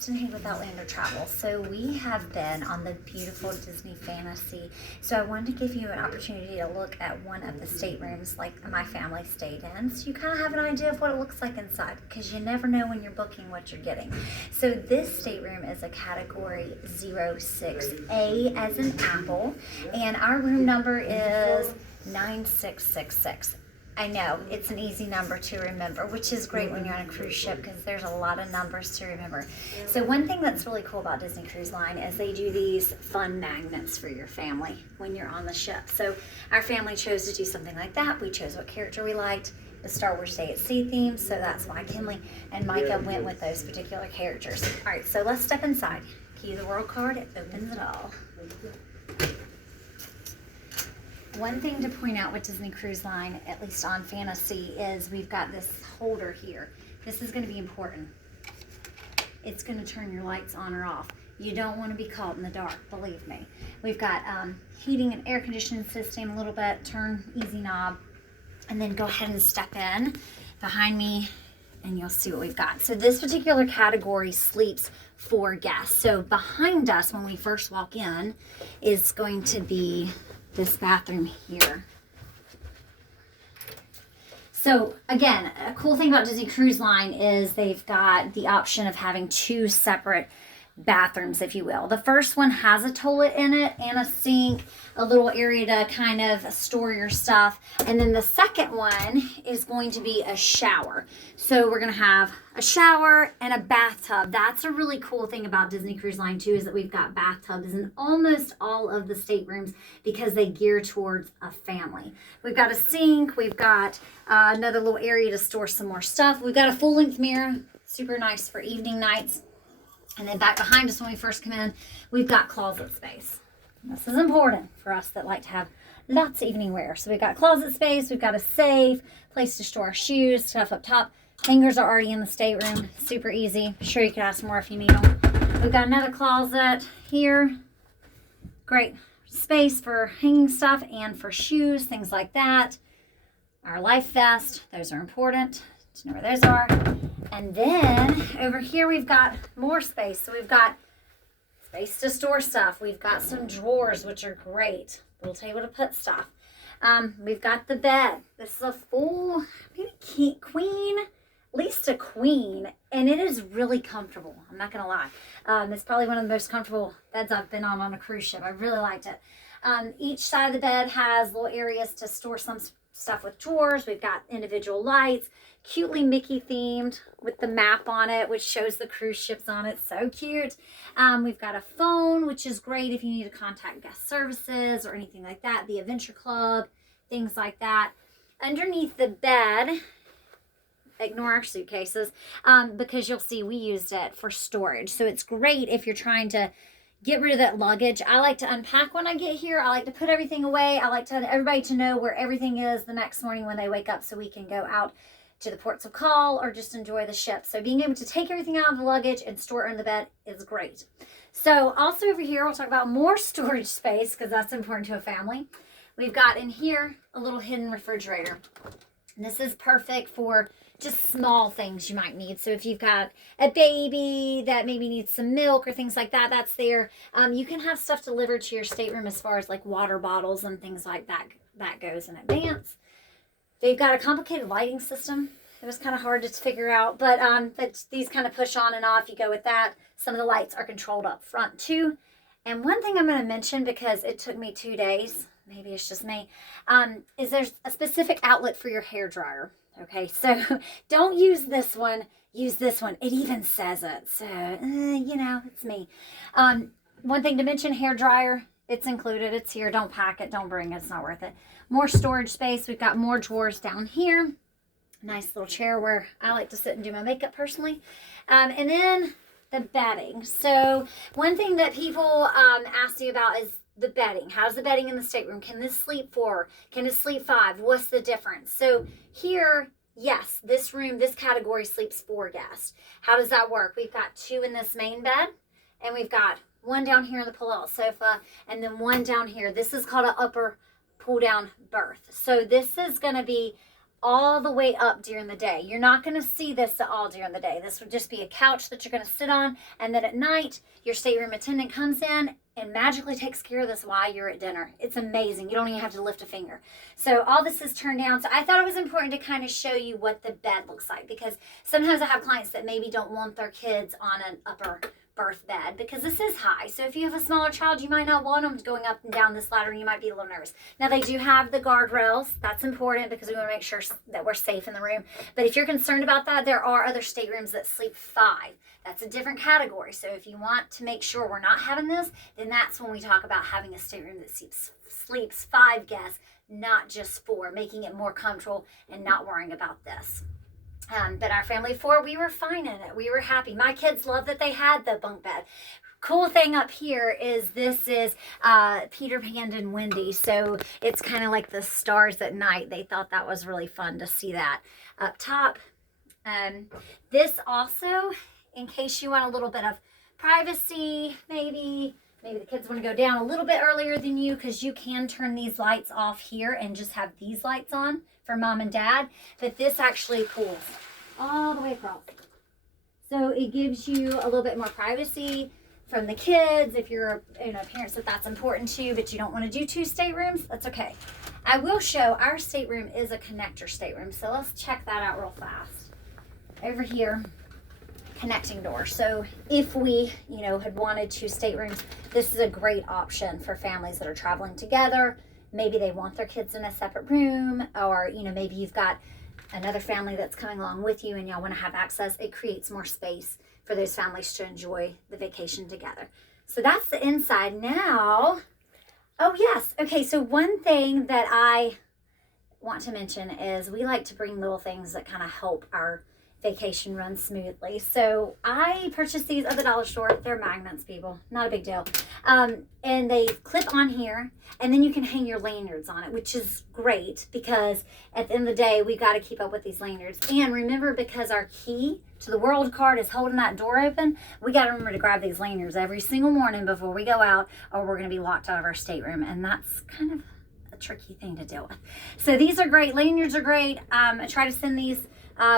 Kristen here with Outlander Travel. So we have been on the beautiful Disney Fantasy. So I wanted to give you an opportunity to look at one of the staterooms like my family stayed in. So you kind of have an idea of what it looks like inside, because you never know when you're booking what you're getting. So this stateroom is a category 06A as in apple. And our room number is 9666. I know, it's an easy number to remember, which is great when you're on a cruise ship because there's a lot of numbers to remember. So one thing that's really cool about Disney Cruise Line is they do these fun magnets for your family when you're on the ship. So our family chose to do something like that. We chose what character we liked, the Star Wars Day at Sea theme, so that's why Kinley and Micah went with those particular characters. All right, so let's step inside. Key the world card, it opens it all. One thing to point out with Disney Cruise Line, at least on Fantasy, is we've got this holder here. This is going to be important. It's going to turn your lights on or off. You don't want to be caught in the dark, believe me. We've got heating and air conditioning system a little bit, turn easy knob, and then go ahead and step in behind me and you'll see what we've got. So this particular category sleeps 4 guests. So behind us when we first walk in is going to be this bathroom here. So again, a cool thing about Disney Cruise Line is they've got the option of having 2 separate bathrooms, if you will. The first one has a toilet in it and a sink, a little area to kind of store your stuff. And then the second one is going to be a shower. So we're going to have a shower and a bathtub. That's a really cool thing about Disney Cruise Line too, is that we've got bathtubs in almost all of the staterooms because they gear towards a family. We've got a sink. We've got another little area to store some more stuff. We've got a full-length mirror, super nice for evening nights. And then back behind us when we first come in, we've got closet space. This is important for us that like to have lots of evening wear. So we've got closet space, we've got a safe, place to store our shoes, stuff up top. Hangers are already in the stateroom, super easy. I'm sure you could ask more if you need them. We've got another closet here. Great space for hanging stuff and for shoes, things like that. Our life vest, those are important to know where those are. And then over here we've got more space. So we've got space to store stuff. We've got some drawers, which are great. Little table to put stuff. We've got the bed. This is a full, maybe queen, at least a queen, and it is really comfortable. I'm not gonna lie. It's probably one of the most comfortable beds I've been on a cruise ship. I really liked it. Each side of the bed has little areas to store some stuff with drawers. We've got individual lights, cutely Mickey themed with the map on it, which shows the cruise ships on it. So cute. We've got a phone, which is great if you need to contact guest services or anything like that, the adventure club, things like that. Underneath the bed, ignore our suitcases, because you'll see we used it for storage. So it's great if you're trying to get rid of that luggage. I like to unpack when I get here. I like to put everything away. I like to everybody to know where everything is the next morning when they wake up so we can go out to the ports of call or just enjoy the ship. So being able to take everything out of the luggage and store it in the bed is great. So also over here, we'll talk about more storage space because that's important to a family. We've got in here a little hidden refrigerator. And this is perfect for just small things you might need. So if you've got a baby that maybe needs some milk or things like that, that's there. You can have stuff delivered to your stateroom as far as like water bottles and things like that. That goes in advance. They've got a complicated lighting system. It was kind of hard to figure out, but these kind of push on and off. You go with that. Some of the lights are controlled up front too. And one thing I'm going to mention, because it took me 2 days, maybe it's just me, is there's a specific outlet for your hair dryer. Okay, so don't use this one. Use this one. It even says it. So, you know, it's me. One thing to mention, hair dryer. It's included. It's here. Don't pack it. Don't bring it. It's not worth it. More storage space. We've got more drawers down here. Nice little chair where I like to sit and do my makeup personally. And then the bedding. So one thing that people ask you about is the bedding. How's the bedding in the stateroom? Can this sleep 4? Can it sleep 5? What's the difference? So here, yes, this room, this category sleeps 4 guests. How does that work? We've got 2 in this main bed, and we've got 1 down here on the pull-out sofa, and then 1 down here. This is called an upper pull-down berth. So this is going to be all the way up during the day. You're not going to see this at all during the day. This would just be a couch that you're going to sit on, and then at night your stateroom attendant comes in and magically takes care of this while you're at dinner. It's amazing. You don't even have to lift a finger. So all this is turned down. So I thought it was important to kind of show you what the bed looks like, because sometimes I have clients that maybe don't want their kids on an upper berth bed because this is high. So if you have a smaller child, you might not want them going up and down this ladder. You might be a little nervous. Now they do have the guardrails. That's important because we want to make sure that we're safe in the room. But if you're concerned about that, there are other staterooms that sleep 5. That's a different category. So if you want to make sure we're not having this, then that's when we talk about having a stateroom that sleeps 5 guests, not just 4, making it more comfortable and not worrying about this. But our family of 4, we were fine in it. We were happy. My kids loved that they had the bunk bed. Cool thing up here is this is Peter Pan and Wendy. So it's kind of like the stars at night. They thought that was really fun to see that up top. This also, in case you want a little bit of privacy, maybe the kids want to go down a little bit earlier than you, because you can turn these lights off here and just have these lights on for mom and dad. But this actually pulls all the way across. So it gives you a little bit more privacy from the kids. If you're parents that's important to you, but you don't want to do 2 staterooms, that's okay. I will show our stateroom is a connector stateroom. So let's check that out real fast. Over here, connecting door. So if we, had wanted 2 staterooms, this is a great option for families that are traveling together. Maybe they want their kids in a separate room, or, maybe you've got another family that's coming along with you and y'all want to have access. It creates more space for those families to enjoy the vacation together. So that's the inside. Now, oh yes. Okay. So one thing that I want to mention is we like to bring little things that kind of help our vacation run smoothly. So I purchased these at the dollar store. They're magnets, people, not a big deal. And they clip on here, and then you can hang your lanyards on it, which is great because at the end of the day, we got to keep up with these lanyards. And remember, because our key to the world card is holding that door open, we got to remember to grab these lanyards every single morning before we go out, or we're going to be locked out of our stateroom. And that's kind of a tricky thing to deal with. So these are great. Lanyards are great. I try to send these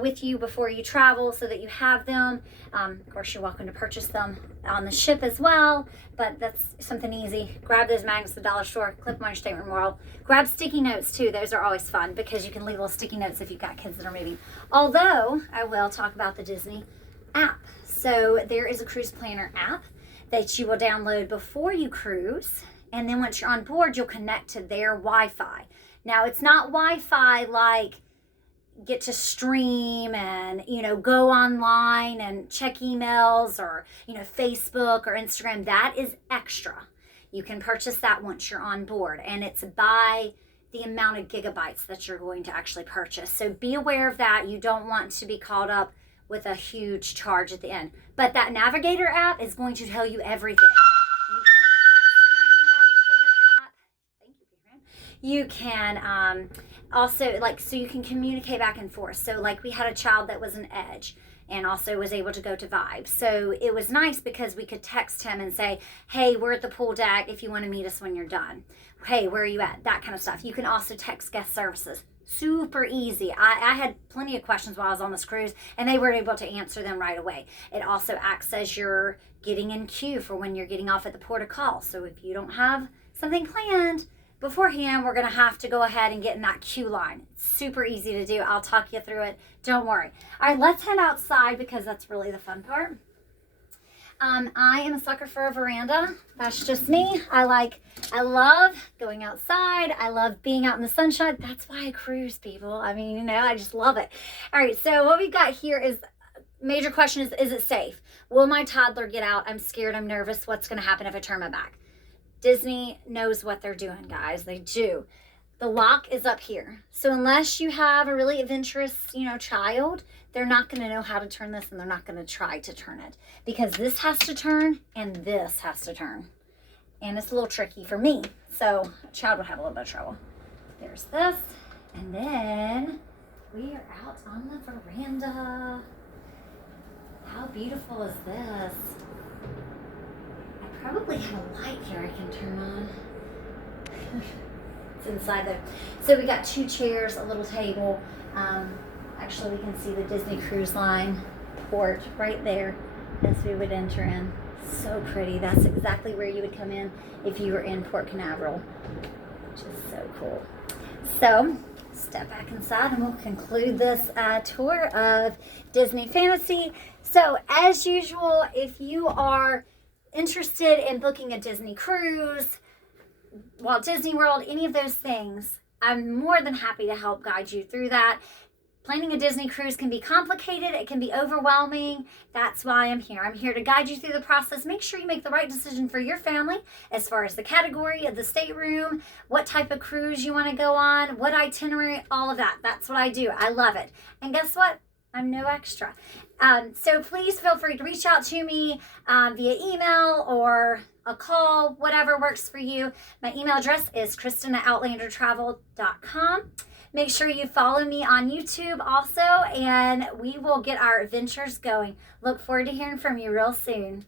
with you before you travel so that you have them. Of course, you're welcome to purchase them on the ship as well, but that's something easy. Grab those magnets at the dollar store, clip them on your stateroom wall. Grab sticky notes too. Those are always fun because you can leave little sticky notes if you've got kids that are moving. Although, I will talk about the Disney app. So there is a cruise planner app that you will download before you cruise, and then once you're on board, you'll connect to their Wi-Fi. Now, it's not Wi-Fi like get to stream and go online and check emails or Facebook or Instagram. That is extra. You can purchase that once you're on board, and it's by the amount of gigabytes that you're going to actually purchase. So be aware of that. You don't want to be caught up with a huge charge at the end. But that Navigator app is going to tell you everything. You can also, so you can communicate back and forth. So we had a child that was an Edge and also was able to go to Vibe. So it was nice because we could text him and say, hey, we're at the pool deck if you want to meet us when you're done. Hey, where are you at? That kind of stuff. You can also text guest services. Super easy. I had plenty of questions while I was on this cruise, and they were able to answer them right away. It also acts as you're getting in queue for when you're getting off at the port of call. So if you don't have something planned beforehand, we're going to have to go ahead and get in that queue line. It's super easy to do. I'll talk you through it. Don't worry. All right, let's head outside because that's really the fun part. I am a sucker for a veranda. That's just me. I love going outside. I love being out in the sunshine. That's why I cruise, people. I mean, I just love it. All right, so what we've got here is major question is it safe? Will my toddler get out? I'm scared. I'm nervous. What's going to happen if I turn my back? Disney knows what they're doing, guys. They do. The lock is up here. So unless you have a really adventurous, child, they're not going to know how to turn this, and they're not going to try to turn it because this has to turn and this has to turn. And it's a little tricky for me. So a child would have a little bit of trouble. There's this. And then we are out on the veranda. How beautiful is this? Probably have a light here I can turn on. It's inside though. So we got 2 chairs, a little table. Actually, we can see the Disney Cruise Line port right there as we would enter in. So pretty. That's exactly where you would come in if you were in Port Canaveral, which is so cool. So step back inside and we'll conclude this tour of Disney Fantasy. So as usual, if you are interested in booking a Disney cruise, Walt Disney World, any of those things, I'm more than happy to help guide you through that. Planning a Disney cruise can be complicated. It can be overwhelming. That's why I'm here. I'm here to guide you through the process. Make sure you make the right decision for your family as far as the category of the stateroom, what type of cruise you want to go on, what itinerary, all of that. That's what I do. I love it. And guess what? I'm no extra. So please feel free to reach out to me via email or a call, whatever works for you. My email address is kristen@outlandertravel.com. Make sure you follow me on YouTube also, and we will get our adventures going. Look forward to hearing from you real soon.